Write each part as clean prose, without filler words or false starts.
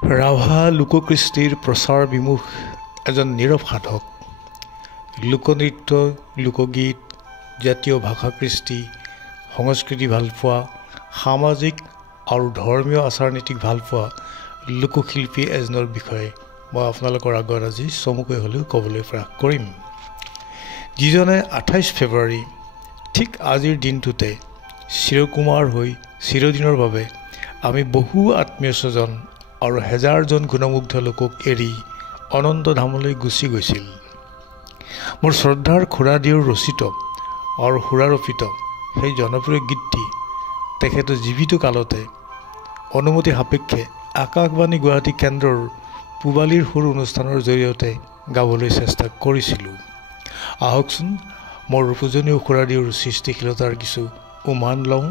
ৰাভা লোককৃষ্টিৰ প্ৰচাৰ বিমুখ এজন নীৰৱ সাধক। লোকনৃত্য, লোকগীত, জাতীয় ভাষা কৃষ্টি, সংস্কৃতি ভালপোৱা, সামাজিক আৰু ধৰ্মীয় আচাৰ নীতিক ভালপোৱা লোকশিল্পী এজনৰ বিষয়ে মই আপোনালোকৰ আগত আজি চমুকৈ হ'লেও ক'বলৈ প্ৰয়াস কৰিম। যিজনে 28 ফেব্ৰুৱাৰী ঠিক আজিৰ দিনটোতে চিৰকুমাৰ হৈ চিৰদিনৰ বাবে আমি বহু আত্মীয় স্বজন আৰু হেজাৰজন গুণমুগ্ধ লোকক এৰি অনন্ত ধামলৈ গুচি গৈছিল। মোৰ শ্ৰদ্ধাৰ খুৰাদেউৰ ৰচিত আৰু সুৰাৰোপিত সেই জনপ্ৰিয় গীতটি তেখেতে জীৱিত কালতে অনুমতি সাপেক্ষে আকাশবাণী গুৱাহাটী কেন্দ্ৰৰ পূবালীৰ সুৰ অনুষ্ঠানৰ জৰিয়তে গাবলৈ চেষ্টা কৰিছিলোঁ। আহকচোন মোৰ পূজনীয় খুৰাদেউৰ সৃষ্টিশীলতাৰ কিছু উমান লওঁ।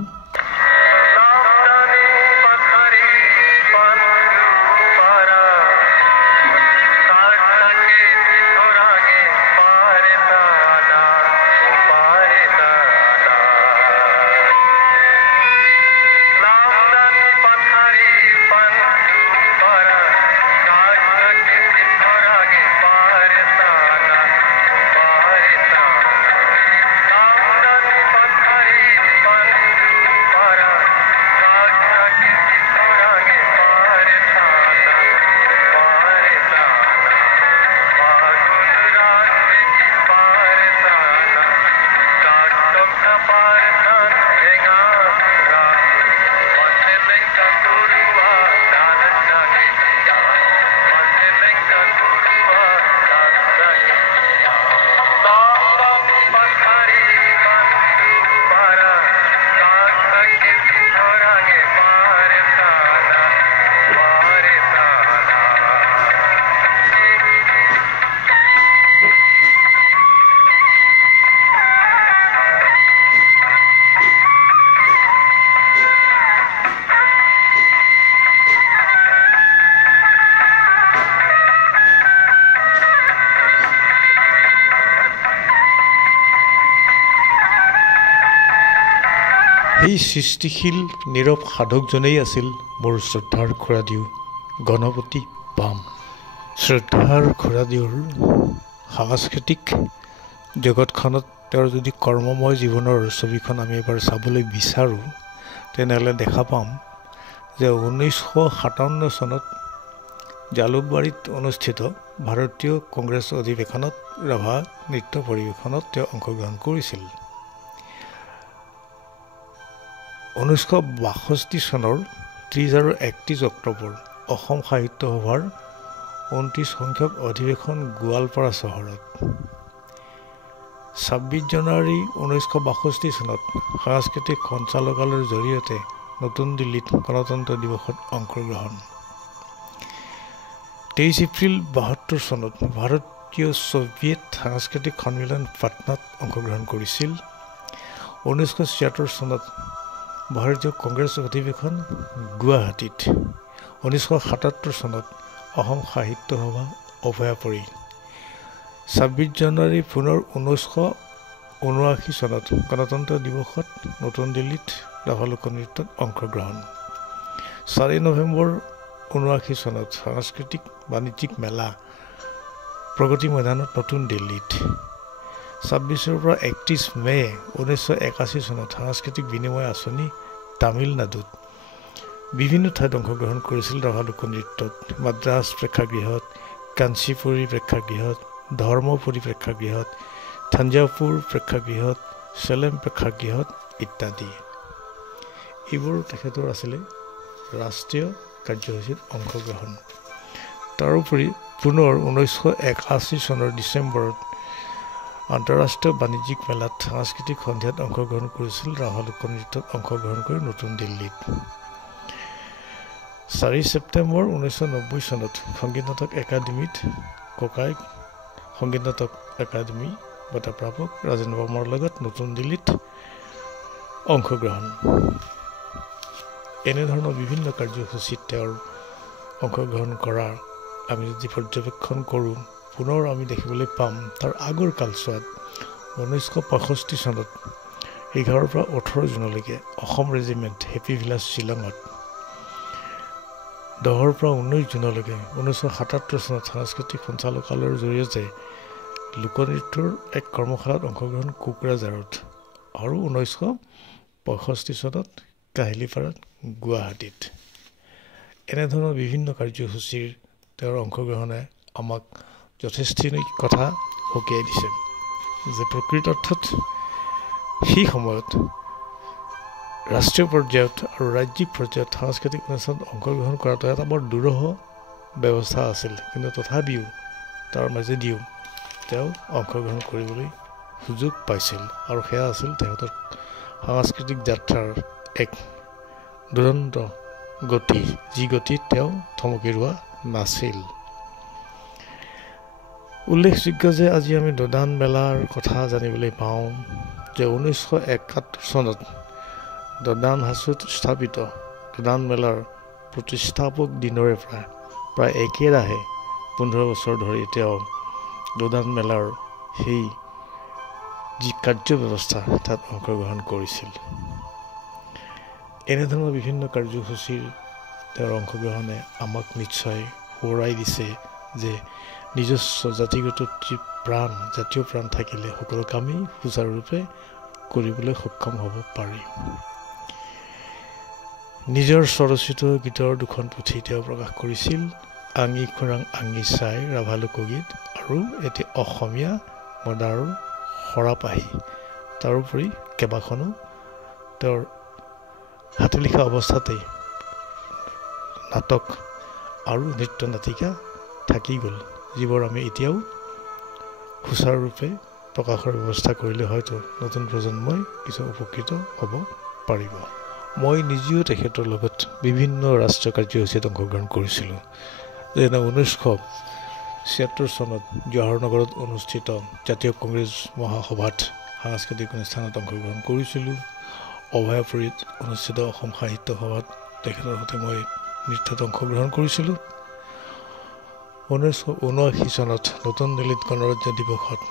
এই সৃষ্টিশীল নীৰৱ সাধকজনেই আছিল মোৰ শ্ৰদ্ধাৰ খুৰাদেউ গণপতি বাম। শ্ৰদ্ধাৰ খুৰাদেউৰ সাংস্কৃতিক জগতখনত তেওঁৰ যদি কৰ্মময় জীৱনৰ ছবিখন আমি এবাৰ চাবলৈ বিচাৰোঁ, তেনেহ'লে দেখা পাম যে 1957 চনত জালুকবাৰীত অনুষ্ঠিত ভাৰতীয় কংগ্ৰেছ অধিৱেশনত ৰাভা নৃত্য পৰিৱেশনত তেওঁ অংশগ্ৰহণ কৰিছিল। 1962 চনৰ 30 আৰু 31 অক্টোবৰ অসম সাহিত্য সভাৰ 29 সংখ্যক অধিৱেশন গোৱালপাৰা চহৰত। 26 জানুৱাৰী 1962 চনত সাংস্কৃতিক সঞ্চালকালয়ৰ জৰিয়তে নতুন দিল্লীত গণতন্ত্ৰ দিৱসত অংশগ্ৰহণ। 23 এপ্ৰিল 72 চনত ভাৰতীয় ছভিয়েট সাংস্কৃতিক সন্মিলন পাটনাত অংশগ্ৰহণ কৰিছিল। 1976 চনত ভাৰতীয় কংগ্ৰেছ অধিৱেশন গুৱাহাটীত। 1977 চনত অসম সাহিত্য সভা অভয়াপুৰী। 26 জানুৱাৰী পুনৰ 1979 চনত গণতন্ত্ৰ দিৱসত নতুন দিল্লীত ৰাভা লোকনৃত্যত অংশগ্ৰহণ। 4 নৱেম্বৰ 1979 চনত সাংস্কৃতিক বাণিজ্যিক মেলা প্ৰগতি মৈদানত নতুন দিল্লীত। 26 পৰা 31 মে 1981 চনত সাংস্কৃতিক বিনিময় আঁচনি তামিলনাডুত। বিভিন্ন ঠাইত অংশগ্ৰহণ কৰিছিল ৰাভা লোকনৃত্যত। মাদ্ৰাছ প্ৰেক্ষাগৃহত, কাঞ্চীপুৰী প্ৰেক্ষাগৃহত, ধৰ্মপুৰী প্ৰেক্ষাগৃহত, থাঞ্জাপুৰ প্ৰেক্ষাগৃহত, চেলেম প্ৰেক্ষাগৃহত ইত্যাদি। এইবোৰ তেখেতৰ আছিলে ৰাষ্ট্ৰীয় কাৰ্যসূচীত অংশগ্ৰহণ। তাৰোপৰি পুনৰ 1981 চনৰ ডিচেম্বৰত আন্তঃৰাষ্ট্ৰীয় বাণিজ্যিক মেলাত সাংস্কৃতিক সন্ধিয়াত অংশগ্ৰহণ কৰিছিল ৰাভা লোকনৃত্যত অংশগ্ৰহণ কৰি নতুন দিল্লীত। 4 ছেপ্টেম্বৰ 1990 চনত সংগীত নাটক একাডেমীত ককাই সংগীত নাটক একাডেমী বঁটা প্ৰাপক ৰাজেন বৰ্মাৰ লগত নতুন দিল্লীত অংশগ্ৰহণ। এনেধৰণৰ বিভিন্ন কাৰ্যসূচীত তেওঁৰ অংশগ্ৰহণ কৰাৰ আমি যদি পৰ্যবেক্ষণ কৰোঁ, পুনৰ আমি দেখিবলৈ পাম তাৰ আগৰ কালছোৱাত 1965 চনত 11 পৰা 18 জুনলৈকে অসম ৰেজিমেণ্ট হেপী ভিলাজ শ্বিলঙত 10 পৰা 19 জুনলৈকে 1977 চনত সাংস্কৃতিক সঞ্চালকালয়ৰ জৰিয়তে লোকনৃত্যৰ এক কৰ্মশালাত অংশগ্ৰহণ কোকৰাঝাৰত আৰু 1965 চনত কাহিলীপাৰাত গুৱাহাটীত। এনেধৰণৰ বিভিন্ন কাৰ্যসূচীৰ তেওঁৰ অংশগ্ৰহণে আমাক যথেষ্টখিনি কথা সকীয়াই দিছে যে প্ৰকৃত অৰ্থত সেই সময়ত ৰাষ্ট্ৰীয় পৰ্যায়ত আৰু ৰাজ্যিক পৰ্যায়ত সাংস্কৃতিক অনুষ্ঠানত অংশগ্ৰহণ কৰাটো এটা বৰ দুৰূহ ব্যৱস্থা আছিল, কিন্তু তথাপিও তাৰ মাজেদিও তেওঁ অংশগ্ৰহণ কৰিবলৈ সুযোগ পাইছিল আৰু সেয়া আছিল তেখেতৰ সাংস্কৃতিক যাত্ৰাৰ এক দুৰন্ত গতি, যি গতিত তেওঁ থমকি ৰোৱা নাছিল। উল্লেখযোগ্য যে আজি আমি দোদান মেলাৰ কথা জানিবলৈ পাওঁ যে 1971 চনত দোদান হাজোত স্থাপিত দোদান মেলাৰ প্ৰতিষ্ঠাপক দিনৰে প্ৰায় একেৰাহে 15 বছৰ ধৰি তেওঁ দোদান মেলাৰ সেই যি কাৰ্য ব্যৱস্থা তাত অংশগ্ৰহণ কৰিছিল। এনেধৰণৰ বিভিন্ন কাৰ্যসূচীৰ তেওঁৰ অংশগ্ৰহণে আমাক নিশ্চয় সোঁৱৰাই দিছে যে নিজস্ব জাতিগত প্ৰাণ, জাতীয় প্ৰাণ থাকিলে সকলো কামেই সুচাৰুৰূপে কৰিবলৈ সক্ষম হ'ব পাৰি। নিজৰ স্বৰচিত গীতৰ 2খন পুথি তেওঁ প্ৰকাশ কৰিছিল, আঙি খৰাং আঙি চাই ৰাভা লোকগীত আৰু এটি অসমীয়া মদাৰ সৰাপাহী। তাৰোপৰি কেইবাখনো তেওঁৰ হাতে লিখা অৱস্থাতেই নাটক আৰু নৃত্য নাটিকা থাকি গ'ল, যিবোৰ আমি এতিয়াও সুচাৰুৰূপে প্ৰকাশৰ ব্যৱস্থা কৰিলে হয়তো নতুন প্ৰজন্মই কিছু উপকৃত হ'ব পাৰিব। মই নিজেও তেখেতৰ লগত বিভিন্ন ৰাষ্ট্ৰীয় কাৰ্যসূচীত অংশগ্ৰহণ কৰিছিলোঁ। যেনে 1976 চনত জৱাহৰনগৰত অনুষ্ঠিত জাতীয় কংগ্ৰেছ মহাসভাত সাংস্কৃতিক অনুষ্ঠানত অংশগ্ৰহণ কৰিছিলোঁ। অভয়াপুৰীত অনুষ্ঠিত অসম সাহিত্য সভাত তেখেতৰ সৈতে মই নৃত্যত অংশগ্ৰহণ কৰিছিলোঁ। 1979 চনত নতুন দিল্লীত গণৰাজ্য দিৱসত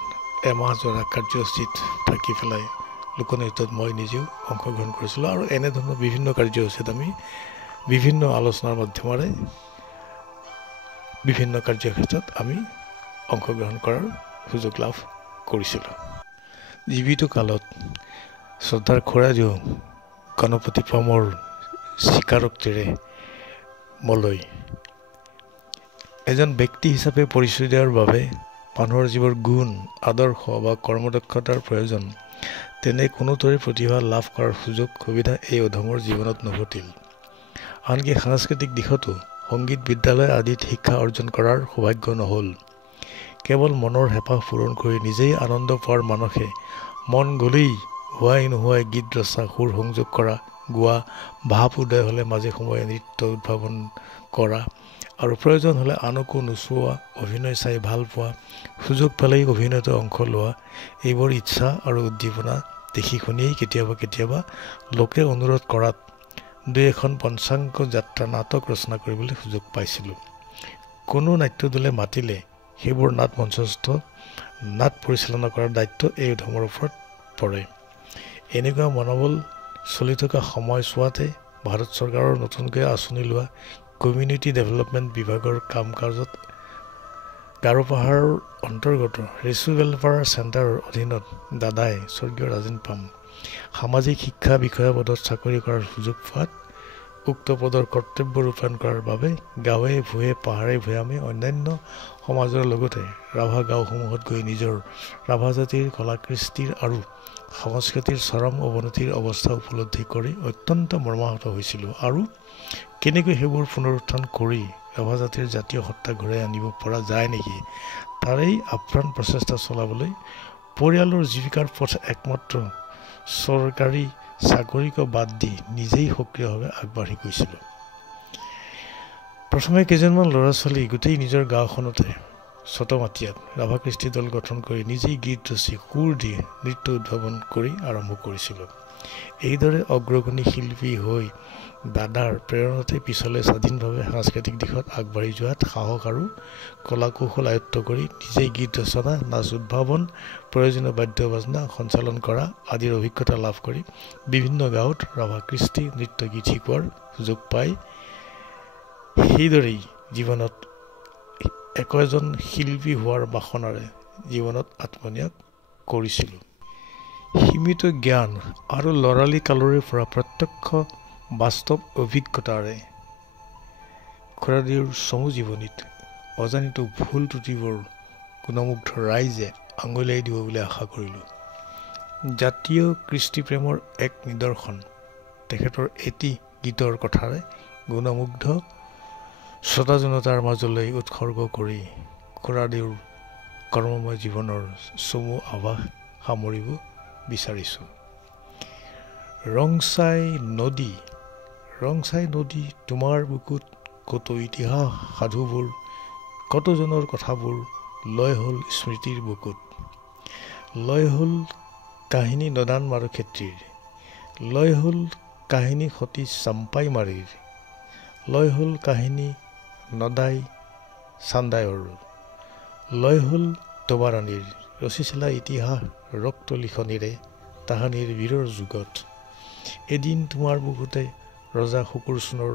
এমাহজোৰা কাৰ্যসূচীত থাকি পেলাই লোকনৃত্যত মই নিজেও অংশগ্ৰহণ কৰিছিলোঁ। আৰু এনেধৰণৰ বিভিন্ন কাৰ্যসূচীত আমি বিভিন্ন আলোচনাৰ মাধ্যমেৰে বিভিন্ন কাৰ্যক্ষেত্ৰত আমি অংশগ্ৰহণ কৰাৰ সুযোগ লাভ কৰিছিলোঁ। জীৱিত কালত শ্ৰদ্ধাৰ খুৰাদেউ গণপতি প্ৰমৰ স্বীকাৰোক্তিৰে মলৈ এজন ব্যক্তি হিচাপে পৰিচয় দিয়াৰ বাবে মানুহৰ যিবোৰ গুণ, আদৰ্শ বা কৰ্মদক্ষতাৰ প্ৰয়োজন, তেনে কোনোতৰে প্ৰতিভা লাভ কৰাৰ সুযোগ সুবিধা এই অধমৰ জীৱনত নঘটিল। আনকি সাংস্কৃতিক দিশতো সংগীত বিদ্যালয় আদিত শিক্ষা অৰ্জন কৰাৰ সৌভাগ্য নহ'ল। কেৱল মনৰ হেঁপাহ পূৰণ কৰি নিজেই আনন্দ পোৱাৰ মানসে মন গ'লেই হোৱাই নোহোৱাই গীত ৰচা, সুৰ সংযোগ কৰা, গোৱা, ভাৱ উদয় হ'লে মাজে সময়ে নৃত্য উদ্ভাৱন কৰা আৰু প্ৰয়োজন হ'লে আনকো নোচোৱা, অভিনয় চাই ভাল পোৱা, সুযোগ পালেই অভিনয়তে অংশ লোৱা, এইবোৰ ইচ্ছা আৰু উদ্দীপনা দেখি শুনিয়েই কেতিয়াবা লোকে অনুৰোধ কৰাত 2-এখন পঞ্চাংগ যাত্ৰা নাটক ৰচনা কৰিবলৈ সুযোগ পাইছিলোঁ। কোনো নাট্যদলে মাতিলে সেইবোৰ নাট মঞ্চস্থ, নাট পৰিচালনা কৰাৰ দায়িত্ব এই উধমৰ ওপৰত পৰে। এনেকুৱা মনোবল চলি থকা সময়ছোৱাতে ভাৰত চৰকাৰৰ নতুনকৈ আঁচনি লোৱা কমিউনিটি ডেভেলপমেণ্ট বিভাগৰ কাম কাজত গাৰো পাহাৰৰ অন্তৰ্গত ৰিচু ৱেলফেয়াৰ চেণ্টাৰৰ অধীনত দাদাই স্বৰ্গীয় ৰাজেন পাম সামাজিক শিক্ষা বিষয়া পদত চাকৰি কৰাৰ সুযোগ পোৱাত উক্ত পদৰ কৰ্তব্য ৰূপায়ণ কৰাৰ বাবে গাঁৱে ভূঞে পাহাৰে ভৈয়ামে অন্যান্য সমাজৰ লগতে ৰাভা গাঁওসমূহত গৈ নিজৰ ৰাভা জাতিৰ কলা কৃষ্টিৰ আৰু সংস্কৃতিৰ চৰম অৱনতিৰ অৱস্থা উপলব্ধি কৰি অত্যন্ত মৰ্মাহত হৈছিলোঁ আৰু কেনেকৈ সেইবোৰ পুনৰুত্থান কৰি ৰাভা জাতিৰ জাতীয় সত্তা ঘূৰাই আনিব পৰা যায় নেকি, তাৰেই আপ্ৰাণ প্ৰচেষ্টা চলাবলৈ পৰিয়ালৰ জীৱিকাৰ পথ একমাত্ৰ চৰকাৰী চাকৰিক বাদ দি নিজেই সক্ৰিয়ভাৱে আগবাঢ়ি গৈছিলোঁ। প্ৰথমে কেইজনমান ল'ৰা ছোৱালী গোটেই নিজৰ গাঁওখনতে ছটমাটিয়াত ৰাভা কৃষ্টি দল গঠন কৰি নিজেই গীত ৰচি সুৰ দি নৃত্য উদ্ভাৱন কৰি আৰম্ভ কৰিছিলোঁ। এইদৰে অগ্ৰগণী শিল্পী হৈ দাদাৰ প্ৰেৰণাতে পিছলৈ স্বাধীনভাৱে সাংস্কৃতিক দিশত আগবাঢ়ি যোৱাত সাহস আৰু কলা কৌশল আয়ত্ত কৰি নিজেই গীত ৰচনা, নাচ উদ্ভাৱন, প্ৰয়োজনীয় বাদ্য বাজনা সঞ্চালন কৰা আদিৰ অভিজ্ঞতা লাভ কৰি বিভিন্ন গাঁৱত ৰাভা কৃষ্টি নৃত্য গীত শিকোৱাৰ সুযোগ পাই সেইদৰেই জীৱনত একোজন শিল্পী হোৱাৰ বাসনাৰে জীৱনত আত্মনিয়োগ কৰিছিলোঁ। সীমিত জ্ঞান আৰু ল'ৰালি কালৰে পৰা প্ৰত্যক্ষ বাস্তৱ অভিজ্ঞতাৰে খুৰাদেউৰ চমু জীৱনীত অজানিত ভুল ত্ৰুটিবোৰ গুণমুগ্ধ ৰাইজে আঙুলিয়াই দিব বুলি আশা কৰিলোঁ। জাতীয় কৃষ্টিপ্ৰেমৰ এক নিদৰ্শন তেখেতৰ এটি গীতৰ কথাৰে গুণমুগ্ধ শ্ৰোতা জনতাৰ মাজলৈ উৎসৰ্গ কৰি খুৰাদেউৰ কৰ্মময় জীৱনৰ চমু আভাস সামৰিব বিচাৰিছোঁ। ৰংচাই নদী তোমাৰ বুকুত কত ইতিহাস সাধুবোৰ, কতজনৰ কথাবোৰ লয় হ'ল স্মৃতিৰ বুকুত। লয় হ'ল কাহিনী নদান মাৰুক্ষেত্ৰীৰ, লয় হ'ল কাহিনী সতী চাম্পাই মাৰীৰ, লয় হ'ল কাহিনী নদাই চান্দায়ৰ, লয় হ'ল তবাৰাণীৰ। ৰচিছিলা ইতিহাস ৰক্ত লিখনিৰে তাহানিৰ বীৰৰ যুগত। এদিন তোমাৰ বুকুতে ৰজা শুকুৰচোনৰ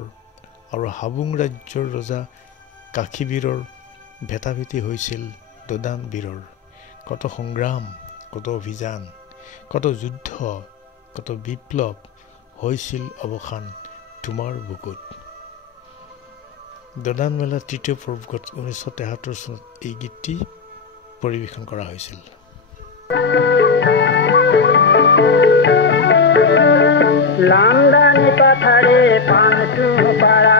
আৰু হাবুং ৰাজ্যৰ ৰজা কাশীবীৰৰ ভেটাভেটি হৈছিল দদান বীৰৰ। কত সংগ্ৰাম, কত অভিযান, কত যুদ্ধ, কত বিপ্লৱ হৈছিল অৱসান তোমাৰ বুকুত। দদান মেলা তৃতীয় পৰ্বত 1973 চনত এই গীতটি পৰিৱেশন কৰা হৈছিল। লামদানি পাথাৰে পানসু পাড়া,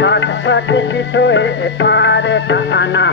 হাত ফাটে থয়ে পাৰে টানা